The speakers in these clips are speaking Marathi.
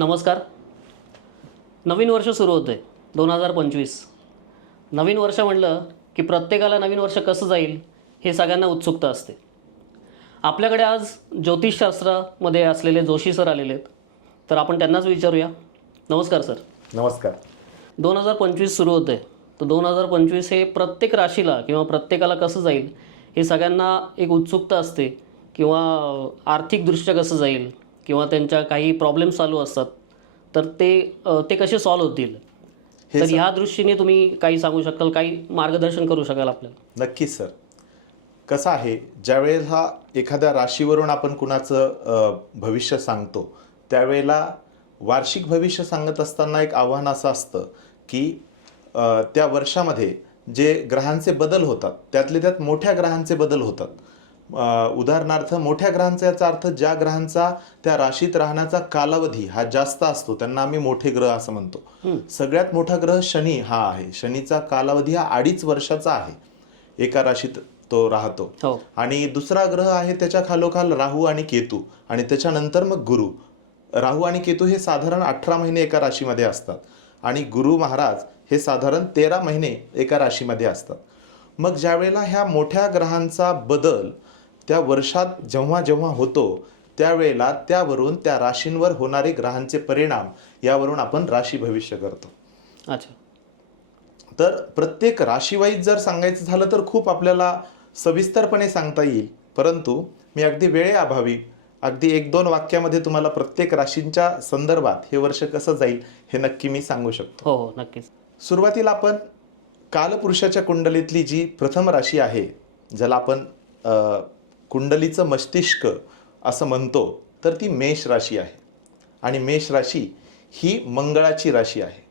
नमस्कार. नवीन वर्ष सुरू होतं आहे दोन हजार पंचवीस. नवीन वर्ष म्हणलं की प्रत्येकाला नवीन वर्ष कसं जाईल हे सगळ्यांना उत्सुकता असते. आपल्याकडे आज ज्योतिषशास्त्रामध्ये असलेले जोशी सर आलेले आहेत. तर आपण त्यांनाच विचारूया. नमस्कार सर. नमस्कार. दोन हजार पंचवीस सुरू होतं आहे तर दोन हजार पंचवीस हे प्रत्येक राशीला किंवा प्रत्येकाला कसं जाईल हे सगळ्यांना एक उत्सुकता असते किंवा आर्थिकदृष्ट्या कसं जाईल किंवा त्यांच्या काही प्रॉब्लेम्स चालू असतात तर ते ते कसे सॉल्व्ह होतील? हे तर ह्या दृष्टीने तुम्ही काही सांगू शकाल काही मार्गदर्शन करू शकाल आपल्याला? नक्कीच सर. कसं आहे ज्यावेळेला एखाद्या राशीवरून आपण कुणाचं अ, भविष्य सांगतो त्यावेळेला वार्षिक भविष्य सांगत असताना एक आव्हान असं असतं की अ, त्या वर्षामध्ये जे ग्रहांचे बदल होतात त्यातले त्यात मोठ्या ग्रहांचे बदल होतात. उदाहरणार्थ मोठ्या ग्रहांचा याचा अर्थ ज्या ग्रहांचा त्या राशीत राहण्याचा कालावधी हा जास्त असतो त्यांना आम्ही मोठे ग्रह असं म्हणतो. सगळ्यात मोठा ग्रह शनी हा आहे. शनीचा कालावधी हा अडीच वर्षाचा आहे. एका राशीत तो राहतो. हो. आणि दुसरा ग्रह आहे त्याच्या खालोखाल राहू आणि केतू. आणि त्याच्यानंतर मग गुरु. राहू आणि केतू हे साधारण अठरा महिने एका राशीमध्ये असतात. आणि गुरु महाराज हे साधारण तेरा महिने एका राशीमध्ये असतात. मग ज्यावेळेला ह्या मोठ्या ग्रहांचा बदल त्या वर्षात जेव्हा जेव्हा होतो त्यावेळेला त्यावरून त्या राशींवर होणारे ग्रहांचे परिणाम यावरून आपण राशी भविष्य करतो. अच्छा. तर प्रत्येक राशीवाईज जर सांगायचं झालं तर खूप आपल्याला सविस्तरपणे सांगता येईल. परंतु मी अगदी वेळेअभावी अगदी एक दोन वाक्यामध्ये तुम्हाला प्रत्येक राशींच्या संदर्भात हे वर्ष कसं जाईल हे नक्की मी सांगू शकतो. हो हो नक्कीच. सुरुवातीला आपण कालपुरुषाच्या कुंडलीतली जी प्रथम राशी आहे ज्याला आपण कुंडलीचं मस्तिष्क असं म्हणतो तर ती मेष राशी आहे. आणि मेष राशी ही मंगळाची राशी आहे.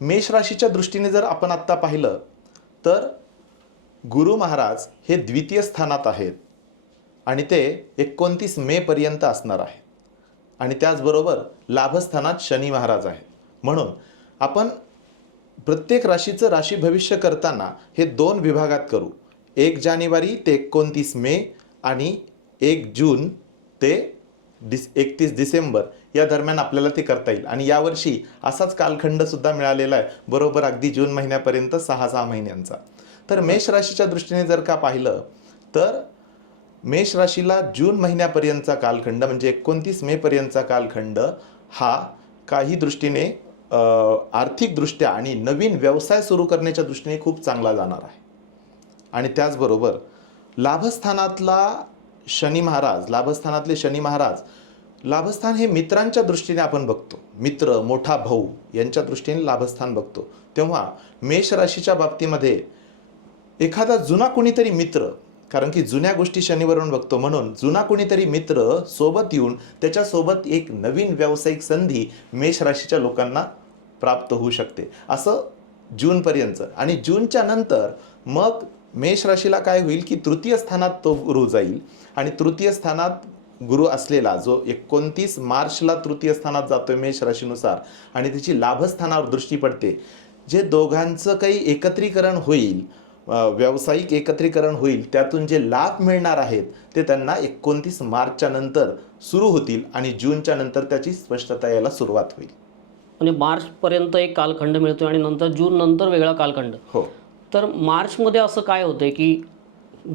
मेष राशीच्या दृष्टीने जर आपण आत्ता पाहिलं तर गुरु महाराज हे द्वितीय स्थानात आहेत आणि ते एकोणतीस मेपर्यंत असणार आहेत आणि त्याचबरोबर लाभस्थानात शनी महाराज आहेत म्हणून आपण प्रत्येक राशीचं राशी भविष्य करताना हे दोन विभागात करू. एक जानेवारी ते एकोणतीस मे आणि एक जून ते डिस एकतीस डिसेंबर या दरम्यान आपल्याला ते करता येईल. आणि यावर्षी असाच कालखंड सुद्धा मिळालेला आहे. बरोबर अगदी जून महिन्यापर्यंत सहा सहा महिन्यांचा. तर मेष राशीच्या दृष्टीने जर का पाहिलं तर मेष राशीला जून महिन्यापर्यंतचा कालखंड म्हणजे एकोणतीस मेपर्यंतचा कालखंड हा काही दृष्टीने आर्थिकदृष्ट्या आणि नवीन व्यवसाय सुरू करण्याच्या दृष्टीने खूप चांगला जाणार आहे. आणि त्याचबरोबर लाभस्थानातला शनी महाराज लाभस्थानातले शनी महाराज लाभस्थान हे मित्रांच्या दृष्टीने आपण बघतो. मित्र मोठा भाऊ यांच्या दृष्टीने लाभस्थान बघतो. तेव्हा मेष राशीच्या बाबतीमध्ये एखादा जुना कुणीतरी मित्र कारण की जुन्या गोष्टी शनिवरून बघतो म्हणून जुना कुणीतरी मित्र सोबत येऊन त्याच्यासोबत एक नवीन व्यावसायिक संधी मेष राशीच्या लोकांना प्राप्त होऊ शकते. असं जूनपर्यंत. आणि जूनच्या नंतर मग मेष राशीला काय होईल की तृतीय स्थानात तो गुरु जाईल आणि तृतीय स्थानात गुरु असलेला जो एकोणतीस मार्चला तृतीय स्थानात जातोय मेष राशीनुसार आणि त्याची लाभस्थानावर दृष्टी पडते जे दोघांचं काही एकत्रीकरण होईल व्यावसायिक एकत्रीकरण होईल त्यातून जे लाभ मिळणार आहेत ते त्यांना एकोणतीस मार्चच्या नंतर सुरू होतील आणि जूनच्या नंतर त्याची स्पष्टता यायला सुरुवात होईल. म्हणजे मार्चपर्यंत एक कालखंड मिळतो आणि नंतर जून नंतर वेगळा कालखंड. हो. तर मार्चमध्ये असं काय होतंय की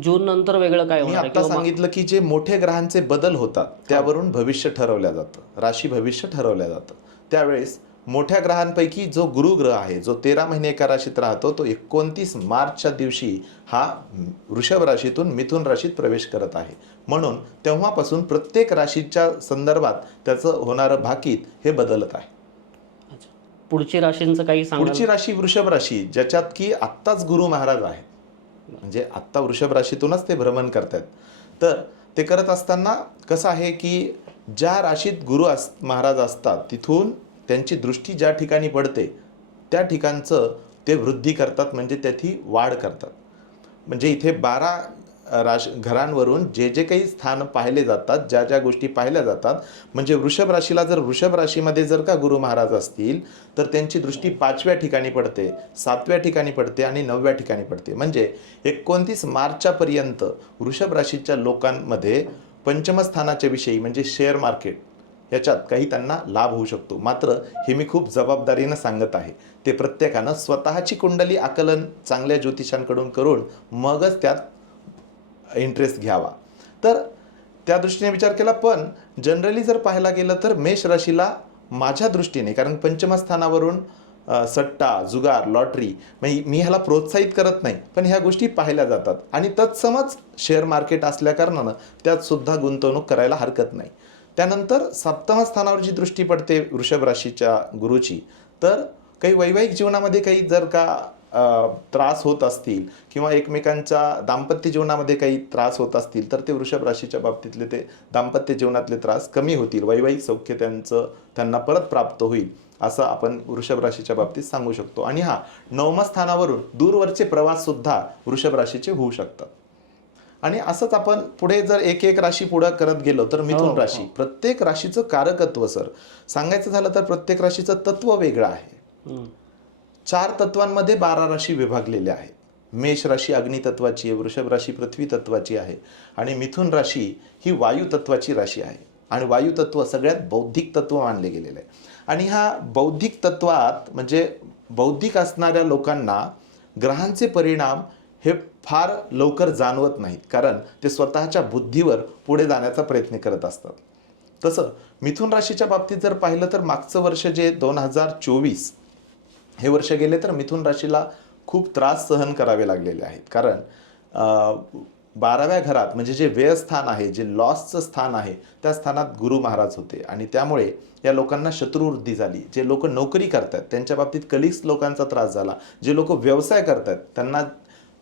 जून नंतर वेगळं काय मी होणार आहे? आता किंवा मा- सांगितलं की जे मोठे ग्रहांचे बदल होतात त्यावरून भविष्य ठरवल्या जातं. राशी भविष्य ठरवल्या जातं. त्यावेळेस मोठ्या ग्रहांपैकी जो गुरु ग्रह आहे जो तेरा महिने एका राशीत राहतो तो एकोणतीस मार्चच्या दिवशी हा वृषभ राशीतून मिथुन राशीत प्रवेश करत आहे. म्हणून तेव्हापासून प्रत्येक राशीच्या संदर्भात त्याचं होणारं भाकीत हे बदलत आहे. पुढची राशींचं काही सांग पुढची राशी वृषभ राशी ज्याच्यात की आत्ताच गुरु महाराज आहेत. म्हणजे आत्ता वृषभ राशीतूनच ते भ्रमण करतात तर ते करत असताना कसं आहे की ज्या राशीत गुरु अस महाराज असतात तिथून त्यांची दृष्टी ज्या ठिकाणी पडते त्या ठिकाणचं ते वृद्धी करतात म्हणजे त्याची वाढ करतात. म्हणजे इथे बारा राश घरांवरून जे जे काही स्थान पाहिले जातात ज्या ज्या गोष्टी पाहिल्या जातात म्हणजे वृषभ राशीला जर वृषभ राशीमध्ये जर का गुरु महाराज असतील तर त्यांची दृष्टी पाचव्या ठिकाणी पडते सातव्या ठिकाणी पडते आणि नवव्या ठिकाणी पडते. म्हणजे एकोणतीस मार्चच्यापर्यंत वृषभ राशीच्या लोकांमध्ये पंचमस्थानाच्या विषयी म्हणजे शेअर मार्केट याच्यात काही त्यांना लाभ होऊ शकतो. मात्र हे मी खूप जबाबदारीनं सांगत आहे. ते प्रत्येकानं स्वतःची कुंडली आकलन चांगल्या ज्योतिषांकडून करून मगच त्यात इंटरेस्ट घ्यावा. तर त्या दृष्टीने विचार केला पण जनरली जर पाहायला गेलं तर मेष राशीला माझ्या दृष्टीने कारण पंचमस्थानावरून सट्टा जुगार लॉटरी म्हणजे मी ह्याला प्रोत्साहित करत नाही पण ह्या गोष्टी पाहिल्या जातात. आणि तत्समच शेअर मार्केट असल्याकारणानं त्यातसुद्धा गुंतवणूक करायला हरकत नाही. त्यानंतर सप्तमस्थानावर जी दृष्टी पडते वृषभ राशीच्या गुरुची तर काही वैवाहिक जीवनामध्ये काही जर का त्रास होत असतील किंवा एकमेकांच्या दाम्पत्य जीवनामध्ये काही त्रास होत असतील तर ते वृषभ राशीच्या बाबतीतले ते दाम्पत्य जीवनातले त्रास कमी होतील. वैवाहिक सौख्य त्यांचं त्यांना परत प्राप्त होईल असं आपण वृषभ राशीच्या बाबतीत सांगू शकतो. आणि हा नवमा स्थानावरून दूरवरचे प्रवास सुद्धा वृषभ राशीचे होऊ शकतात. आणि असंच आपण पुढे जर एक एक राशी पुढे करत गेलो तर हो, मिथुन हो. राशी. प्रत्येक राशीचं कारकत्व सर. सांगायचं झालं तर प्रत्येक राशीचं तत्व वेगळं आहे. चार तत्वांमध्ये बारा राशी विभागलेल्या आहेत. मेष राशी अग्नितत्वाची आहे वृषभ राशी पृथ्वी तत्वाची आहे आणि मिथुन राशी ही वायू तत्वाची राशी आहे. आणि वायुतत्व सगळ्यात बौद्धिक तत्व मानले गेलेलं आहे. आणि ह्या बौद्धिक तत्वात म्हणजे बौद्धिक असणाऱ्या लोकांना ग्रहांचे परिणाम हे फार लवकर जाणवत नाहीत. कारण ते स्वतःच्या बुद्धीवर पुढे जाण्याचा प्रयत्न करत असतात. तसं मिथुन राशीच्या बाबतीत जर पाहिलं तर मागचं वर्ष जे दोन हजार चोवीस हे वर्ष गेले तर मिथुन राशीला खूप त्रास सहन करावे लागलेले आहेत. कारण बाराव्या घरात म्हणजे जे व्ययस्थान आहे जे लॉसचं स्थान आहे त्या स्थानात गुरु महाराज होते. आणि त्यामुळे या लोकांना शत्रुवृद्धी झाली. जे लोक नोकरी करतात त्यांच्या बाबतीत कलिग्स लोकांचा त्रास झाला. जे लोक व्यवसाय करतात त्यांना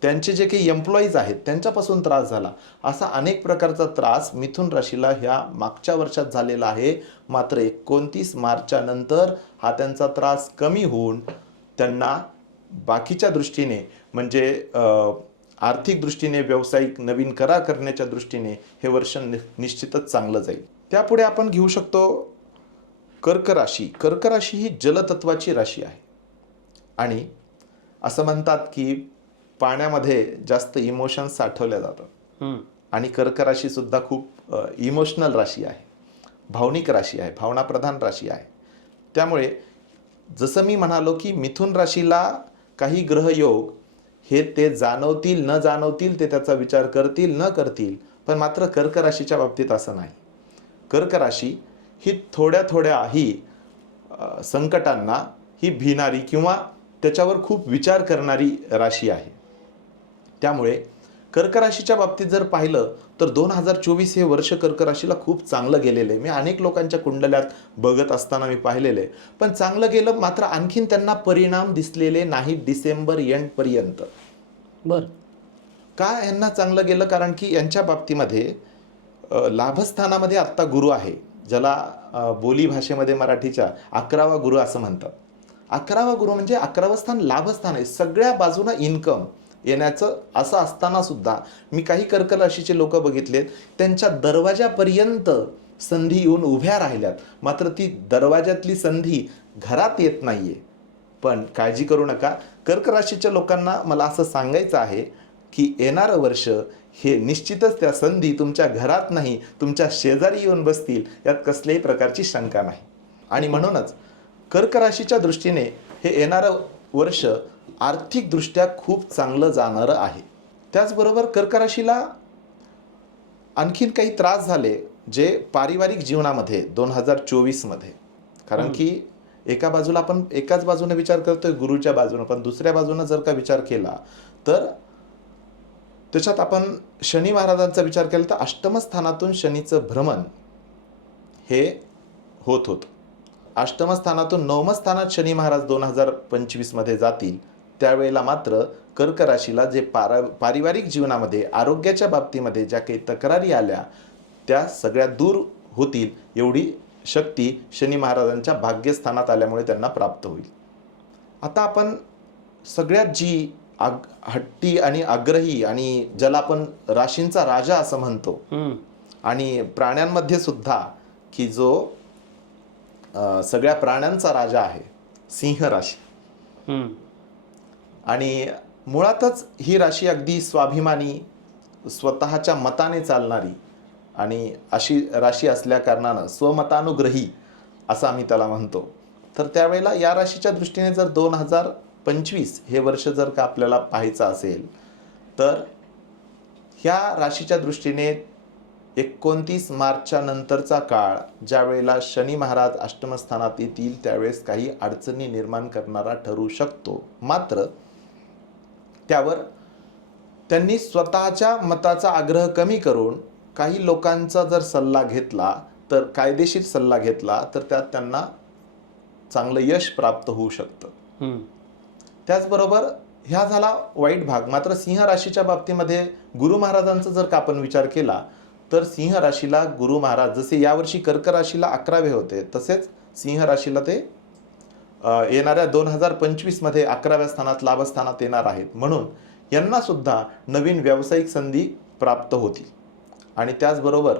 त्यांचे जे काही एम्प्लॉईज आहेत त्यांच्यापासून त्रास झाला. असा अनेक प्रकारचा त्रास मिथुन राशीला ह्या मागच्या वर्षात झालेला आहे. मात्र एकोणतीस मार्चच्या नंतर हा त्यांचा त्रास कमी होऊन त्यांना बाकीच्या दृष्टीने म्हणजे आर्थिक दृष्टीने व्यावसायिक नवीन करार करण्याच्या दृष्टीने हे वर्ष नि- निश्चितच चांगलं जाईल. त्यापुढे आपण घेऊ शकतो कर्क राशी. कर्क राशी ही जलतत्वाची राशी आहे. आणि असं म्हणतात की पाण्यामध्ये जास्त इमोशन्स साठवल्या जातात. आणि कर्क राशी सुद्धा खूप इमोशनल राशी आहे. भावनिक राशी आहे. भावनाप्रधान राशी आहे. त्यामुळे जसं मी म्हणालो की मिथुन राशीला काही ग्रहयोग हे ते जाणवतील न जाणवतील ते त्याचा विचार करतील न करतील पण मात्र कर्क राशीच्या बाबतीत असं नाही. कर्क राशी ही थोड्या थोड्या ही संकटांना ही भिणारी किंवा त्याच्यावर खूप विचार करणारी राशी आहे. त्यामुळे कर्क राशीच्या बाबतीत जर पाहिलं तर दोन हजार चोवीस हे वर्ष कर्क राशीला खूप चांगलं गेलेलं. आहे मी अनेक लोकांच्या कुंडल्यात बघत असताना मी पाहिलेलं. आहे पण चांगलं गेलं मात्र आणखीन त्यांना परिणाम दिसलेले नाहीत डिसेंबर एंडपर्यंत बर. का यांना चांगलं गेलं? कारण की यांच्या बाबतीमध्ये लाभस्थानामध्ये आत्ता गुरु आहे. ज्याला बोली भाषेमध्ये मराठीच्या अकरावा गुरु असं म्हणतात. अकरावा गुरु म्हणजे अकरावं स्थान लाभस्थान आहे. सगळ्या बाजूनं इन्कम येण्याचं असं असताना सुद्धा मी काही कर्क राशीचे लोक बघितलेत त्यांच्या दरवाजापर्यंत संधी येऊन उभ्या राहिल्यात. मात्र ती दरवाजातली संधी घरात येत नाहीये. पण काळजी करू नका. कर्क राशीच्या लोकांना मला असं सांगायचं आहे की येणारं वर्ष हे निश्चितच त्या संधी तुमच्या घरात नाही तुमच्या शेजारी येऊन बसतील यात कसल्याही प्रकारची शंका नाही. आणि म्हणूनच कर्क राशीच्या दृष्टीने हे येणारं वर्ष आर्थिकदृष्ट्या खूप चांगलं जाणारं आहे. त्याचबरोबर कर्क राशीला आणखीन काही त्रास झाले जे पारिवारिक जीवनामध्ये दोन हजार चोवीसमध्ये. कारण की एका बाजूला आपण एकाच बाजूने विचार करतोय गुरुच्या बाजूने पण दुसऱ्या बाजूने जर का विचार केला तर त्याच्यात आपण शनी महाराजांचा विचार केला तर अष्टमस्थानातून शनीचं भ्रमण हे होत होतं. अष्टमस्थानातून नवमस्थानात शनी महाराज दोन हजार पंचवीसमध्ये जातील. त्यावेळेला मात्र कर्क राशीला जे पारा पारिवारिक जीवनामध्ये आरोग्याच्या बाबतीमध्ये ज्या काही तक्रारी आल्या त्या सगळ्या दूर होतील एवढी शक्ती शनी महाराजांच्या भाग्यस्थानात आल्यामुळे त्यांना प्राप्त होईल आता आपण सगळ्यात जी आग हट्टी आणि आग्रही आणि ज्याला आपण राशींचा राजा असं म्हणतो. आणि प्राण्यांमध्ये सुद्धा की जो सगळ्या प्राण्यांचा राजा आहे सिंह राशी. आणि मुळातच ही राशी अगदी स्वाभिमानी स्वतःच्या मताने चालणारी आणि अशी राशी असल्याकारणानं स्वमतानुग्रही असं आम्ही त्याला म्हणतो. तर त्यावेळेला या राशीच्या दृष्टीने जर दोन हजार पंचवीस हे वर्ष जर का आपल्याला पाहायचं असेल तर ह्या राशीच्या दृष्टीने एकोणतीस मार्चच्या नंतरचा काळ ज्या वेळेला शनी महाराज अष्टमस्थानात येतील त्यावेळेस काही अडचणी निर्माण करणारा ठरू शकतो. मात्र त्यावर त्यांनी स्वतःच्या मताचा आग्रह कमी करून काही लोकांचा जर सल्ला घेतला तर कायदेशीर सल्ला घेतला तर त्यात त्यांना चांगलं यश प्राप्त होऊ शकतं. त्याचबरोबर ह्या झाला वाईट भाग मात्र सिंह राशीच्या बाबतीमध्ये गुरु महाराजांचा जर का आपण विचार केला तर सिंह राशीला गुरु महाराज जसे यावर्षी कर्क राशीला अकरावे होते तसेच सिंह राशीला ते येणाऱ्या दोन हजार पंचवीसमध्ये अकराव्या स्थानात लाभस्थानात येणार आहेत. म्हणून यांनासुद्धा नवीन व्यावसायिक संधी प्राप्त होतील. आणि त्याचबरोबर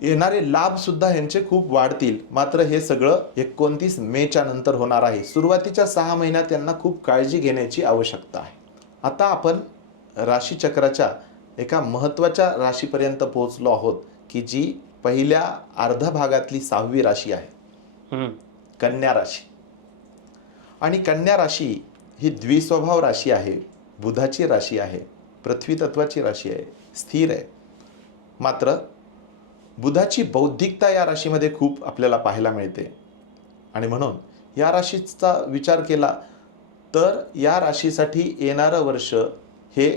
येणारे लाभसुद्धा यांचे ह्यांचे खूप वाढतील. मात्र हे सगळं एकोणतीस मेच्या नंतर होणार आहे. सुरुवातीच्या सहा महिन्यात यांना खूप काळजी घेण्याची आवश्यकता आहे. आता आपण राशीचक्राच्या एका महत्त्वाच्या राशीपर्यंत पोहोचलो आहोत की जी पहिल्या अर्ध्या भागातली सहावी राशी आहे. कन्या राशी. आणि कन्या राशी ही द्विस्वभाव राशी आहे बुधाची राशी आहे पृथ्वी तत्वाची राशी आहे स्थिर आहे. मात्र बुधाची बौद्धिकता या राशीमध्ये खूप आपल्याला पाहायला मिळते. आणि म्हणून या राशीचा विचार केला तर या राशीसाठी येणारं वर्ष हे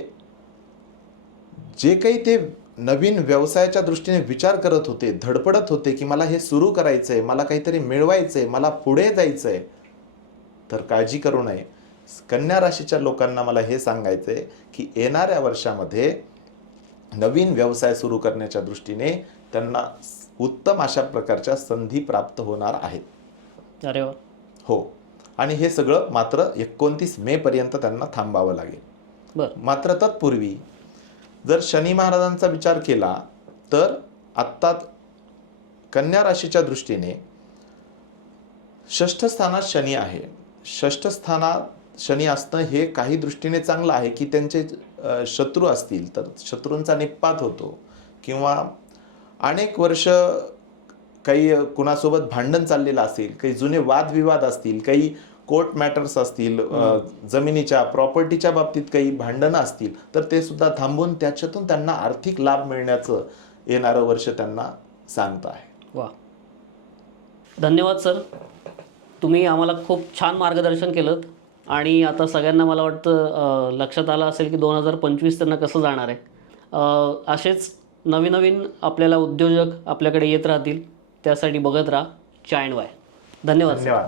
जे काही ते नवीन व्यवसायाच्या दृष्टीने विचार करत होते धडपडत होते की मला हे सुरू करायचं आहे मला काहीतरी मिळवायचं आहे मला पुढे जायचं आहे तर काळजी करू नये. कन्या राशीच्या लोकांना मला हे सांगायचं आहे की येणाऱ्या वर्षामध्ये नवीन व्यवसाय सुरू करण्याच्या दृष्टीने त्यांना उत्तम अशा प्रकारच्या संधी प्राप्त होणार आहेत. अरे हो. आणि हे सगळं मात्र एकोणतीस मे पर्यंत त्यांना थांबावं लागेल. बरं. मात्र तत्पूर्वी जर शनी महाराजांचा विचार केला तर आत्ता कन्या राशीच्या दृष्टीने षष्ठ स्थानात शनी आहे. षष्ठ स्थानात शनी असणं हे काही दृष्टीने चांगलं आहे की त्यांचे शत्रू असतील तर शत्रूंचा निपात होतो किंवा अनेक वर्ष काही कुणासोबत भांडण चाललेलं असेल काही जुने वादविवाद असतील काही कोर्ट मॅटर्स असतील जमिनीच्या प्रॉपर्टीच्या बाबतीत काही भांडणं असतील तर ते सुद्धा थांबून त्याच्यातून त्यांना आर्थिक लाभ मिळण्याचं येणारं वर्ष त्यांना सांगतं आहे. वा. धन्यवाद सर. तुम्ही आम्हाला खूप छान मार्गदर्शन केलं आणि आता सगळ्यांना मला वाटतं लक्षात आलं असेल की दोन हजार पंचवीस त्यांना कसं जाणार आहे. असेच नवीन नवीन आपल्याला उद्योजक आपल्याकडे येत राहतील त्यासाठी बघत राहा. चायन वाय. धन्यवाद. धन्यवाद.